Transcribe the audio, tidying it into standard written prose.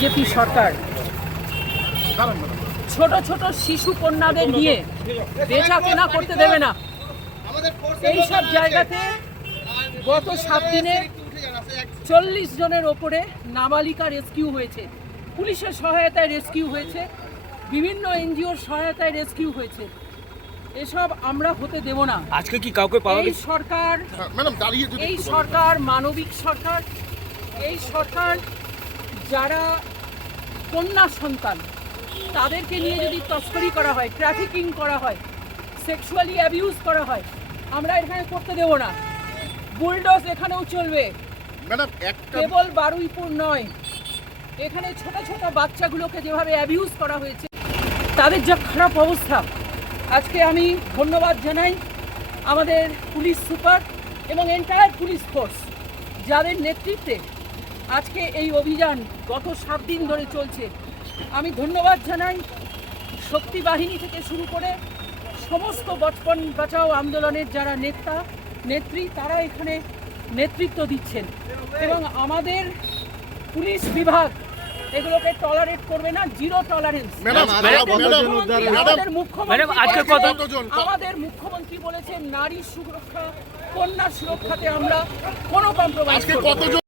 BJP সরকার ছোট ছোট শিশু কন্যাদের নিয়ে বেচা কেনা করতে দেবে না। এই সব জায়গাতে গত 7 দিনে 40 জনের ওপরে নাবালিকা রেস্কিউ হয়েছে, পুলিশের সহায়তায় রেস্কিউ হয়েছে, বিভিন্ন এনজিওর সহায়তায় রেস্কিউ হয়েছে। এসব আমরা হতে দেব না। আজকে কি কাউকে পাওয়া এই সরকার এই সরকার মানবিক সরকার। এই সরকার যারা কন্যা সন্তান তাদেরকে নিয়ে যদি তস্করি করা হয়, ট্রাফিকিং করা হয়, সেক্সুয়ালি অ্যাবিউজ করা হয়, আমরা এখানে করতে দেব না। বুলডোজ এখানেও চলবে, কেবল বারুইপুর নয়। এখানে ছোট ছোট বাচ্চাগুলোকে যেভাবে অ্যাবিউজ করা হয়েছে, তাদের যা খারাপ অবস্থা। আজকে আমি ধন্যবাদ জানাই আমাদের পুলিশ সুপার এবং এন্টায়ার পুলিশ ফোর্স, যাদের নেতৃত্বে আজকে এই অভিযান গত 7 দিন ধরে চলছে। আমি ধন্যবাদ জানাই শক্তি বাহিনী থেকে শুরু করে সমস্ত বচপন বাঁচাও আন্দোলনের যারা নেতা নেত্রী, তারা এখানে নেতৃত্ব দিচ্ছেন এবং আমাদের পুলিশ বিভাগ এগুলোকে টলারেট করবে না। Zero tolerance. আমাদের মুখ্যমন্ত্রী বলেছেন নারী সুরক্ষা, কন্যা সুরক্ষাতে আমরা কোনো কম্প্রোমাইজ করব না।